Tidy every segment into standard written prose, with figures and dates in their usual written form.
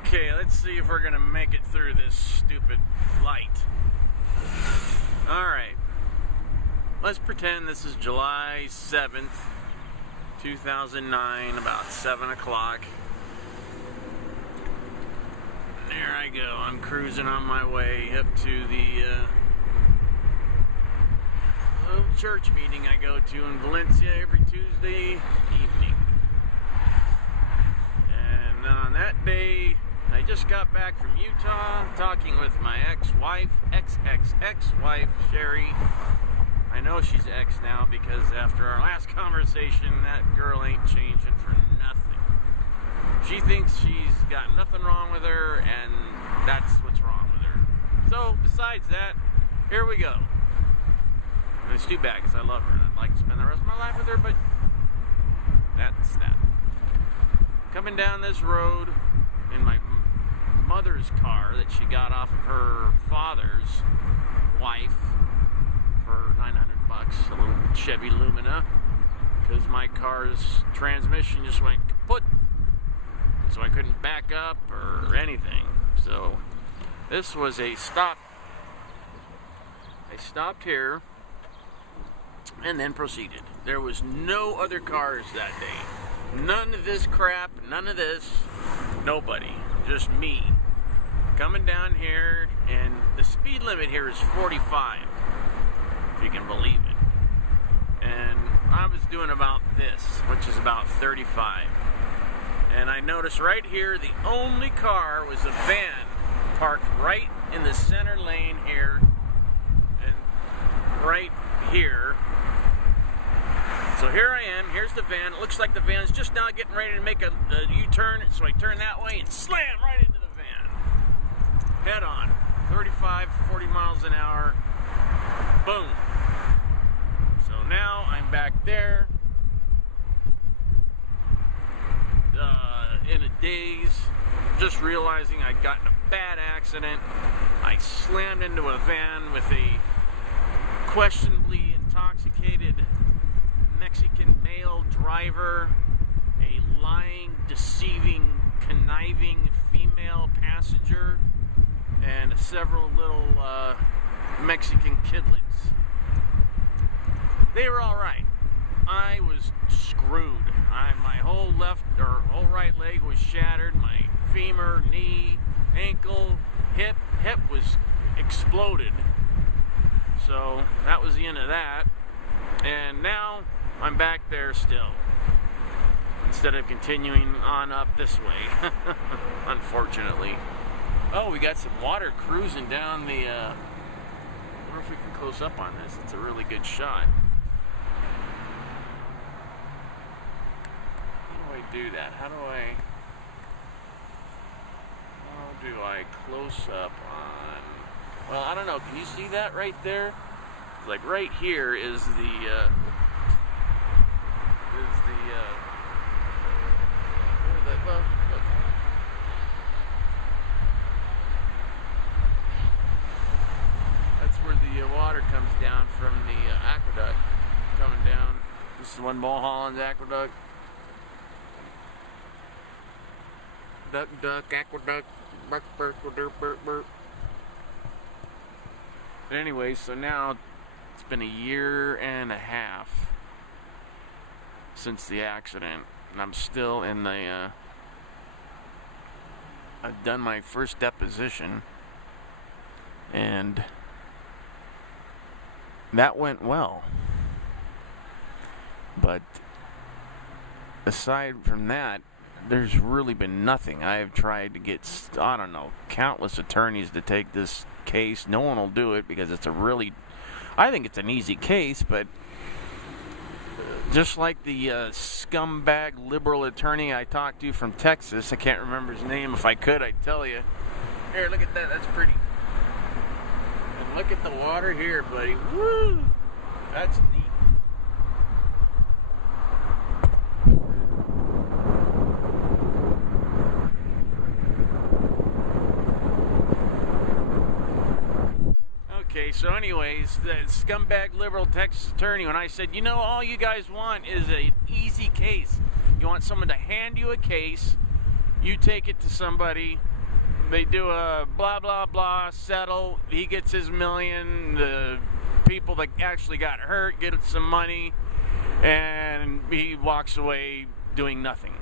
Okay, let's see if we're gonna make it through this stupid light. Alright. Let's pretend this is July 7th, 2009, about 7 o'clock. There I go. I'm cruising on my way up to the little church meeting I go to in Valencia every Tuesday evening. And on that day, I just got back from Utah talking with my ex-wife, ex-wife, Sherry. I know she's ex now because after our last conversation, that girl ain't changing for nothing. She thinks she's got nothing wrong with her, and that's what's wrong with her. So, besides that, here we go. And it's too bad because I love her and I'd like to spend the rest of my life with her, but that's that. Coming down this road in my mother's car that she got off of her father's wife for $900, a little Chevy Lumina, because my car's transmission just went kaput, so I couldn't back up or anything. So this was a stop. I stopped here and then proceeded. There was no other cars that day. None of this crap, none of this, nobody, just me. Coming down here, and the speed limit here is 45, if you can believe it. And I was doing about this, which is about 35. And I noticed right here, the only car was a van parked right in the center lane here, and right here. So here I am, here's the van. It looks like the van's just now getting ready to make a U-turn, so I turn that way and slam right into the van. Head on, 35, 40 miles an hour, boom. So now I'm back there, in a daze, just realizing I'd gotten a bad accident. I slammed into a van with a questionably intoxicated Mexican male driver, a lying, deceiving, conniving female passenger, and several little Mexican kidlets. They were all right. I was screwed. My whole whole right leg was shattered. My femur, knee, ankle, hip was exploded. So that was the end of that. And now I'm back there still, instead of continuing on up this way, unfortunately. Oh, we got some water cruising down the, I wonder if we can close up on this. It's a really good shot. How do I do that? How do I close up on, well, I don't know. Can you see that right there? Like right here is the, well, look. That's where the water comes down from the aqueduct, coming down. This is one Mulholland's aqueduct. Duck, aqueduct, burp, burp. But anyway, so now it's been a year and a half since the accident, and I'm still in the, I've done my first deposition, and that went well. But aside from that, there's really been nothing. I have tried to get, I don't know, countless attorneys to take this case. No one will do it because it's I think it's an easy case, but just like the scumbag liberal attorney I talked to from Texas, I can't remember his name. If I could, I'd tell you. Here, look at that. That's pretty. And look at the water here, buddy. Woo! That's neat. Okay, so anyways, the scumbag liberal Texas attorney, when I said, you know, all you guys want is an easy case. You want someone to hand you a case, You take it to somebody, they do a blah, blah, blah, settle, he gets his million, the people that actually got hurt get some money, and he walks away doing nothing.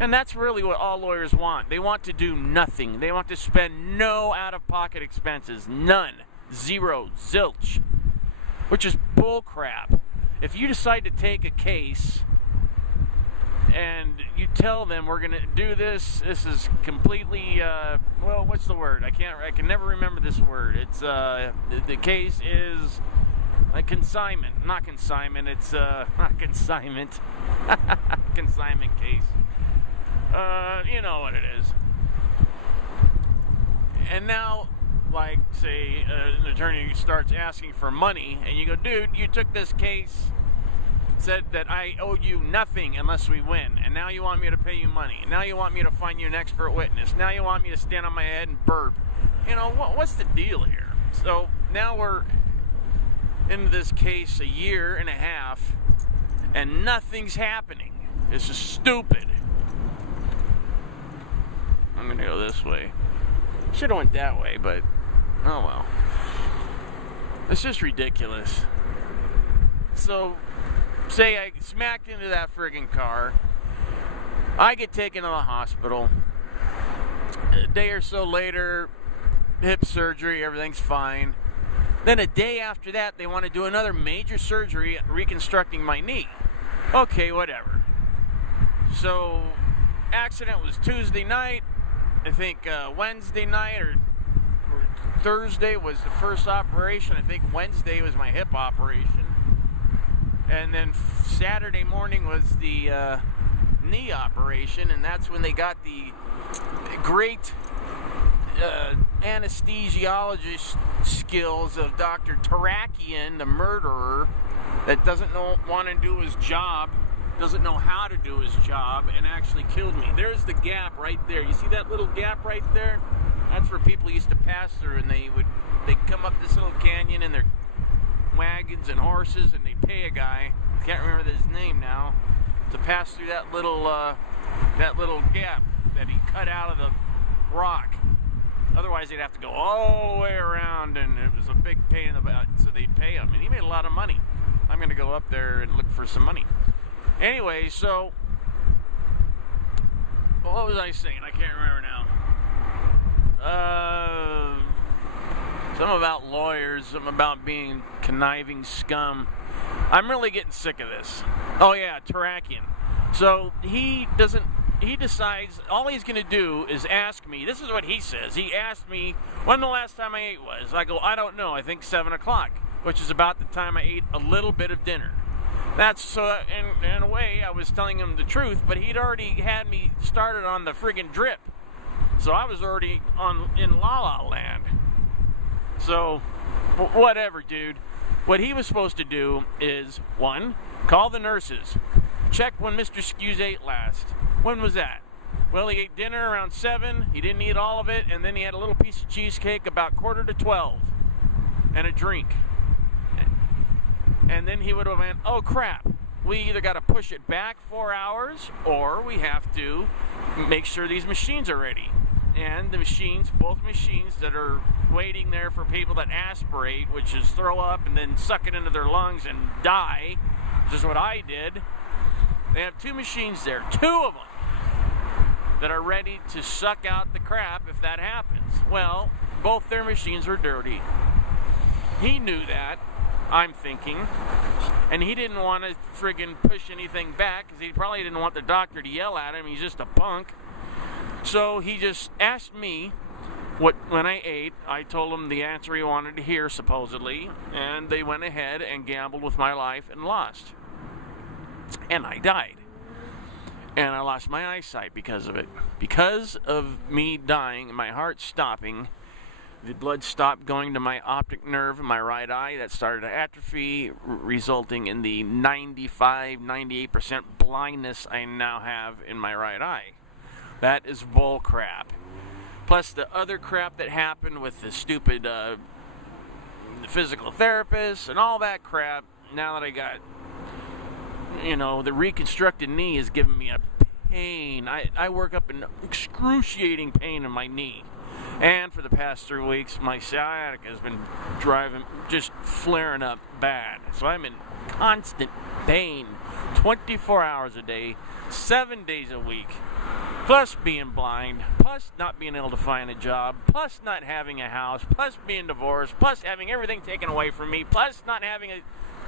And that's really what all lawyers want. They want to do nothing. They want to spend no out-of-pocket expenses. None. Zero. Zilch. Which is bullcrap. If you decide to take a case and you tell them we're going to do this is completely, well, what's the word? I can never remember this word. It's, the case is a consignment. Not consignment, it's, not consignment. Consignment case. You know what it is. And now, like, say, an attorney starts asking for money, and you go, dude, you took this case, said that I owed you nothing unless we win, and now you want me to pay you money, and now you want me to find you an expert witness, now you want me to stand on my head and burp. You know, what's the deal here? So now we're into this case a year and a half, and nothing's happening. It's just stupid. I'm going to go this way. Should have went that way, but oh well. It's just ridiculous. So, say I smacked into that friggin' car. I get taken to the hospital. A day or so later, hip surgery, everything's fine. Then a day after that, they want to do another major surgery reconstructing my knee. Okay, whatever. So, accident was Tuesday night. I think Wednesday night or Thursday was the first operation. I think Wednesday was my hip operation. And then Saturday morning was the knee operation, and that's when they got the great anesthesiologist skills of Dr. Tarakian, the murderer, that doesn't want to do his job, doesn't know how to do his job, and actually killed me. There's the gap right there. You see that little gap right there? That's where people used to pass through, and they'd come up this little canyon in their wagons and horses, and they'd pay a guy, I can't remember his name now, to pass through that little gap that he cut out of the rock. Otherwise, they'd have to go all the way around, and it was a big pain in the butt, so they'd pay him, and he made a lot of money. I'm going to go up there and look for some money. Anyway, so, what was I saying? I can't remember now. Something about lawyers, something about being conniving scum. I'm really getting sick of this. Oh yeah, Tarakian. So, he decides, all he's going to do is ask me, this is what he says, he asked me when the last time I ate was. I go, I don't know, I think 7 o'clock, which is about the time I ate a little bit of dinner. That's so, in a way, I was telling him the truth, but he'd already had me started on the friggin' drip. So I was already in La La Land. So, whatever, dude. What he was supposed to do is, 1, call the nurses. Check when Mr. Skews ate last. When was that? Well, he ate dinner around 7. He didn't eat all of it, and then he had a little piece of cheesecake about 11:45. And a drink. And then he would have went, oh crap, we either got to push it back 4 hours, or we have to make sure these machines are ready. And the machines, both machines that are waiting there for people that aspirate, which is throw up and then suck it into their lungs and die, which is what I did. They have 2 machines there, 2 of them, that are ready to suck out the crap if that happens. Well, both their machines were dirty. He knew that, I'm thinking, and he didn't want to friggin' push anything back because he probably didn't want the doctor to yell at him. He's just a punk. So he just asked me when I ate. I told him the answer he wanted to hear, supposedly, and they went ahead and gambled with my life and lost. And I died. And I lost my eyesight because of it. Because of me dying and my heart stopping, the blood stopped going to my optic nerve in my right eye. That started to atrophy, resulting in the 95-98% blindness I now have in my right eye. That is bull crap. Plus the other crap that happened with the stupid physical therapist and all that crap. Now that I got, the reconstructed knee is giving me a pain. I work up an excruciating pain in my knee. And for the past 3 weeks, my sciatica has been just flaring up bad. So I'm in constant pain 24 hours a day, 7 days a week. Plus being blind, plus not being able to find a job, plus not having a house, plus being divorced, plus having everything taken away from me, plus not having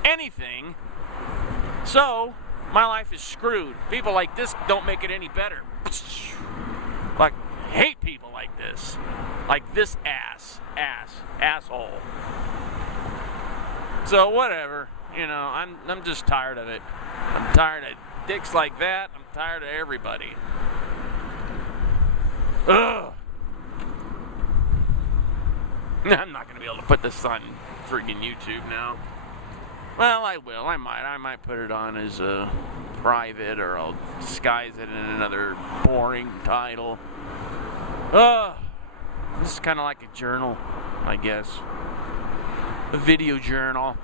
anything. So, my life is screwed. People like this don't make it any better. Like, I hate people like this. Like this asshole. So, whatever. You know, I'm just tired of it. I'm tired of dicks like that. I'm tired of everybody. Ugh. I'm not going to be able to put this on friggin' YouTube now. Well, I will. I might put it on as a private, or I'll disguise it in another boring title. This is kind of like a journal, I guess. A video journal.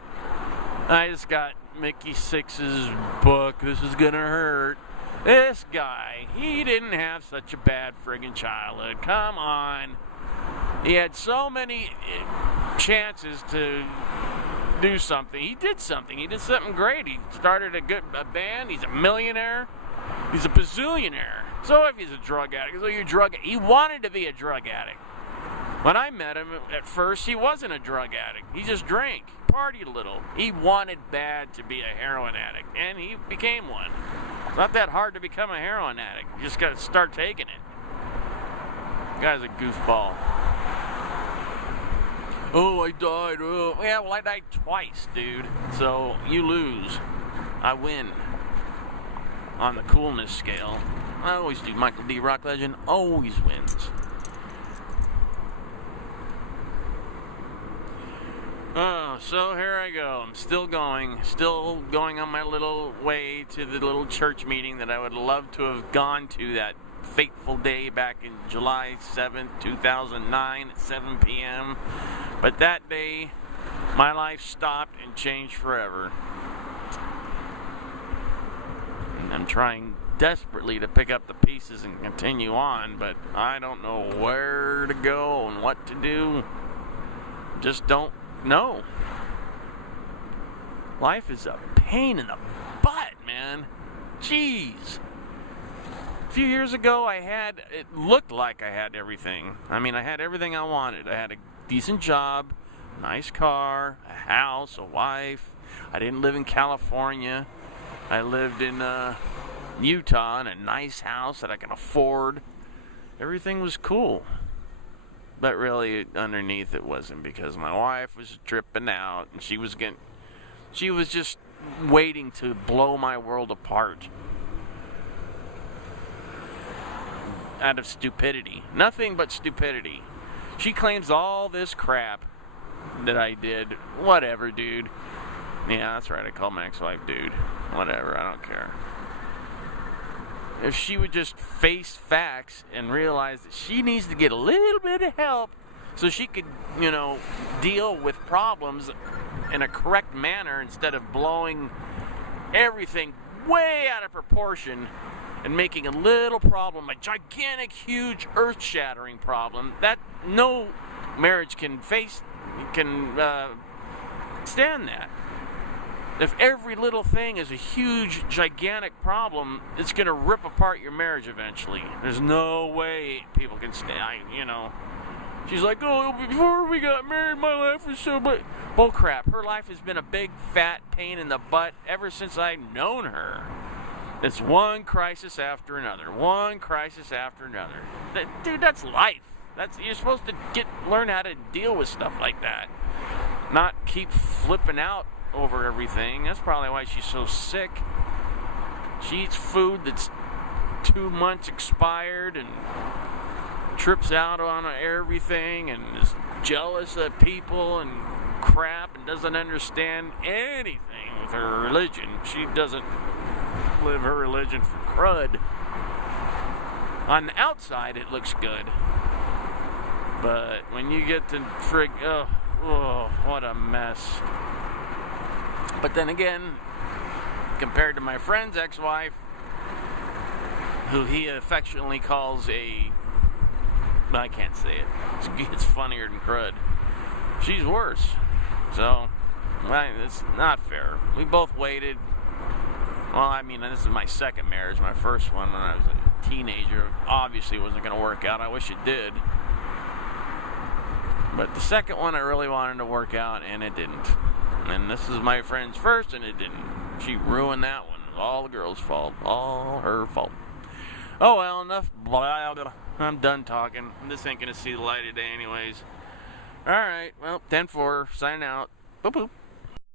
I just got Mickey Six's book, This Is Gonna Hurt. This guy, he didn't have such a bad friggin' childhood. Come on. He had so many chances to do something. He did something. He did something great. He started a band. He's a millionaire. He's a bazillionaire. So if he's a drug addict, he wanted to be a drug addict. When I met him at first, he wasn't a drug addict. He just drank, partied a little. He wanted bad to be a heroin addict, and he became one. It's not that hard to become a heroin addict. You just got to start taking it. The guy's a goofball. Oh, I died. Oh. Yeah, well, I died twice, dude. So, you lose. I win. On the coolness scale. I always do. Michael D. Rock Legend always wins. Oh, so here I go. I'm still going on my little way to the little church meeting that I would love to have gone to that fateful day back in July 7th, 2009 at 7 p.m. But that day, my life stopped and changed forever. And I'm trying desperately to pick up the pieces and continue on, but I don't know where to go and what to do. Just don't know. Life is a pain in the butt, man. Jeez. A few years ago, it looked like I had everything. I mean, I had everything I wanted. I had a decent job, nice car, a house, a wife. I didn't live in California. I lived in Utah in a nice house that I can afford. Everything was cool. But really, underneath it wasn't, because my wife was tripping out, and she was just waiting to blow my world apart. Out of stupidity. Nothing but stupidity. She claims all this crap that I did. Whatever, dude. Yeah, that's right. I call my ex-wife dude. Whatever. I don't care. If she would just face facts and realize that she needs to get a little bit of help so she could, deal with problems in a correct manner instead of blowing everything way out of proportion and making a little problem a gigantic, huge, earth-shattering problem that no marriage can stand that. If every little thing is a huge, gigantic problem, it's going to rip apart your marriage eventually. There's no way people can stay, She's like, oh, before we got married, my life was so... But bull crap. Her life has been a big, fat pain in the butt ever since I've known her. It's one crisis after another. One crisis after another. Dude, that's life. You're supposed to learn how to deal with stuff like that. Not keep flipping out over everything. That's probably why she's so sick. She eats food that's 2 months expired and trips out on everything and is jealous of people and crap and doesn't understand anything with her religion. She doesn't live her religion for crud. On the outside, it looks good. But when you get to oh, what a mess. But then again, compared to my friend's ex-wife, who he affectionately calls I can't say it. It's funnier than crud. She's worse. So, it's not fair. We both waited. Well, I mean, this is my second marriage. My first one when I was a teenager obviously wasn't going to work out. I wish it did. But the second one I really wanted to work out, and it didn't. And this is my friend's first, and it didn't. She ruined that one. It was all the girl's fault. All her fault. Oh, well, enough. Blah, blah. I'm done talking. This ain't going to see the light of day anyways. Alright, well, 10-4, signing out. Boop boop.